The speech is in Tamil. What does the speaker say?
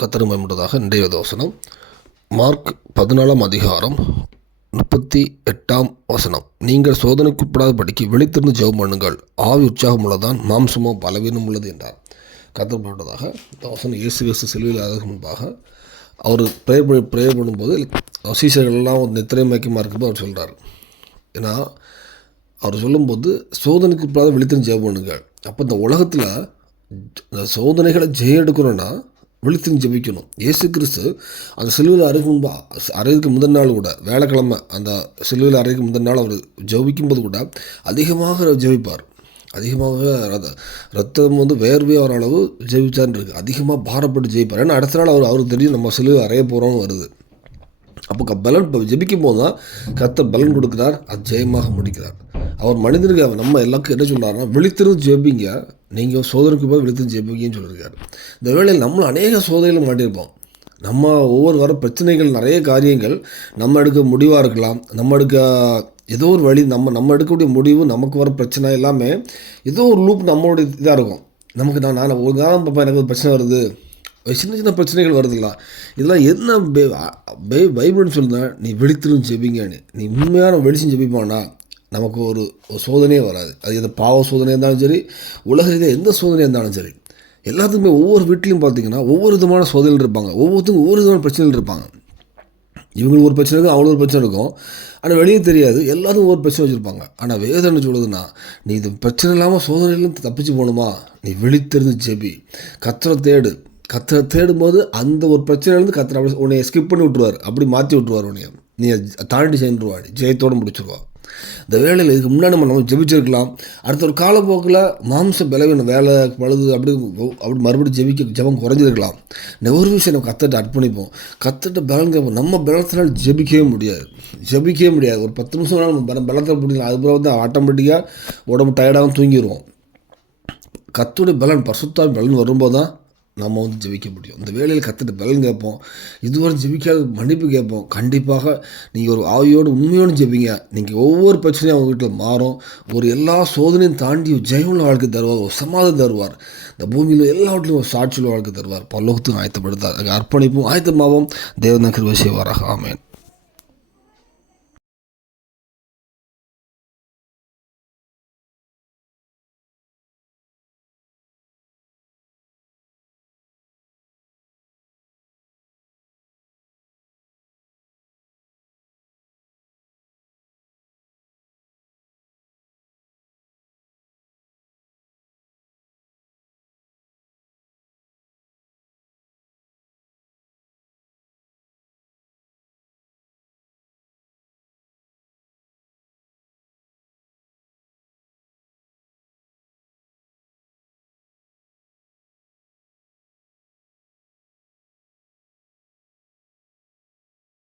கத்தருமன்றதாக இன்றைய தோசனம் மார்க் பதினாலாம் அதிகாரம் முப்பத்தி எட்டாம் வசனம். நீங்கள் சோதனைக்குட்படாத படிக்க வெளித்திருந்து ஜெபம் பண்ணுங்கள். ஆவி உற்சாகம் உள்ளதான் மாம்சமோ பலவீனம் உள்ளது என்றார். கத்தருமன்றதாக இந்த வசனம் இயேசு கிறிஸ்து செல்வியில் அதற்கு முன்பாக அவர் ப்ரேயர் பண்ணி ப்ரேயர் பண்ணும்போது சீசர்கள்லாம் ஒரு நித்திரை மயக்கமாக இருக்கும்போது அவர் சொல்கிறார் ஏன்னா அவர் சொல்லும்போது சோதனைக்கு உட்படாத விழித்திருந்து ஜெபம் பண்ணுங்கள். அப்போ இந்த உலகத்தில் இந்த சோதனைகளை ஜெயம் எடுக்கணும்னா விழித்திருந்து ஜெபிக்கணும். இயேசு கிறிஸ்து அந்த சிலுவில் அறைக்கு முன்பா அறைக்கு முதல் நாள் கூட வேலைக்கிழமை அந்த சிலுவையில் அறைக்கு முதல் நாள் அவர் ஜபிக்கும்போது கூட அதிகமாக ஜெபிப்பார். அதிகமாக ரத்தம் வந்து வேர்வையாகிற அளவு ஜெபிச்சான்னு இருக்குது அதிகமாக பாரப்பட்டு ஜெயிப்பார் ஏன்னா அடுத்த நாள் அவர் அவருக்கு தெரியும் நம்ம சிலுவை அறைய போகிறோம்னு வருது. அப்போ பலன் இப்போ ஜெபிக்கும் போது தான் கத்த பலன் கொடுக்குறார் அது ஜெயமாக முடிக்கிறார். அவர் மனிதனுக்கு அவர் நம்ம எல்லாருக்கும் என்ன சொல்கிறாருன்னா விழித்திருந்து ஜெபிங்க. நீங்கள் சோதனைக்கு போய் விழுத்து ஜெபிங்கன்னு சொல்லியிருக்காரு இந்த வேளையில் நம்மளும் அநேக சோதனைகள் மாட்டியிருப்போம் நம்ம ஒவ்வொரு வர பிரச்சனைகள் நிறைய காரியங்கள் நம்ம எடுக்க முடிவாக இருக்கலாம். நம்ம எடுக்க ஏதோ ஒரு வழி நம்ம நம்ம எடுக்கக்கூடிய முடிவு நமக்கு வர பிரச்சனை எல்லாமே ஏதோ ஒரு லூப் நம்மளோட இதாக இருக்கும். நமக்கு நான் நான் ஒரு காலம் பார்ப்பேன் எனக்கு ஒரு பிரச்சனை வருது. சின்ன சின்ன பிரச்சனைகள் வருதுல்ல இதெல்லாம் என்ன பே பைபிள்னு சொல்லுங்க நீ வெடித்திரும் ஜெபிங்கன்னு நீ. உண்மையான வெளிச்சம் ஜெபிப்பானா நமக்கு ஒரு சோதனையே வராது. அது எந்த பாவ சோதனையாக இருந்தாலும் சரி உலக ரீதியாக எந்த சோதனையாக இருந்தாலும் சரி எல்லாத்துக்குமே ஒவ்வொரு வீட்லேயும் பார்த்தீங்கன்னா ஒவ்வொரு விதமான சோதனைகள் இருப்பாங்க. ஒவ்வொருத்தருக்கும் ஒவ்வொரு விதமான பிரச்சனைகள் இருப்பாங்க. இவங்களுக்கு ஒரு பிரச்சனை இருக்கும் அவங்களுக்கு ஒரு பிரச்சனை இருக்கும். ஆனால் வெளியே தெரியாது எல்லாத்துக்கும் ஒரு பிரச்சனை வச்சுருப்பாங்க. ஆனால் வேதம் என்ன சொல்லுதுன்னா நீ இது பிரச்சனை இல்லாமல் சோதனையிலேருந்து தப்பிச்சு போகணுமா? நீ விழித்திருந்து ஜெபி. கத்தரை தேடு. கத்தரை தேடும்போது அந்த ஒரு பிரச்சனையிலேருந்து கத்தரை அப்படி உன்னை ஸ்கிப் பண்ணி விட்ருவார் அப்படி மாற்றி விட்ருவார் உன்னைய. நீ தாண்டி சென்றுவா ஜெயத்தோடு முடிச்சிருவா. இந்த வேலையில் இதுக்கு முன்னாடி நம்ம நம்ம ஜெபிச்சிருக்கலாம். அடுத்த ஒரு காலப்போக்கில் மாம்ச பலவீனம் வேலை பழுது அப்படி அப்படி மறுபடியும் ஜெபிக்க ஜெபம் குறைஞ்சிருக்கலாம். இந்த ஒரு விஷயம் நம்ம கத்தட்ட அர்ப்பணிப்போம். கத்தட்ட பலன் கேட்போம். நம்ம பலத்தினால் ஜெபிக்கவே முடியாது. ஜெபிக்கவே முடியாது. ஒரு பத்து நிமிஷம் நம்ம பல பலத்தில் பிடிக்கலாம் அதுக்கப்புறம் வந்து ஆட்டோமேட்டிக்காக உடம்பு டயர்டாகவும் தூங்கிடுவோம். கத்துடைய பலன் பசுத்தா பலன் வரும்போது தான் நம்ம வந்து ஜெபிக்க முடியும். இந்த வேலையில் கற்றுட்டு பலன் கேட்போம். இதுவரை ஜெபிக்காத மன்னிப்பு கேட்போம். கண்டிப்பாக நீங்கள் ஒரு ஆவியோடு உண்மையோடு ஜெபிங்க. நீங்கள் ஒவ்வொரு பிரச்சனையும் அவங்க வீட்டில் மாறும். ஒரு எல்லா சோதனையும் தாண்டி ஜெயமுள்ள வாழ்க்கை தருவார். ஒரு சமாதம் தருவார். இந்த பூமியில் எல்லாவற்றிலும் ஒரு சாட்சியுள்ள வாழ்க்கை தருவார். பல்லோகத்துக்கும் ஆயத்தப்படுத்தார் அர்ப்பணிப்பும் ஆயத்தமாகவும் தேவநகர் கிருபை செய்வாராக. ஆமேன்.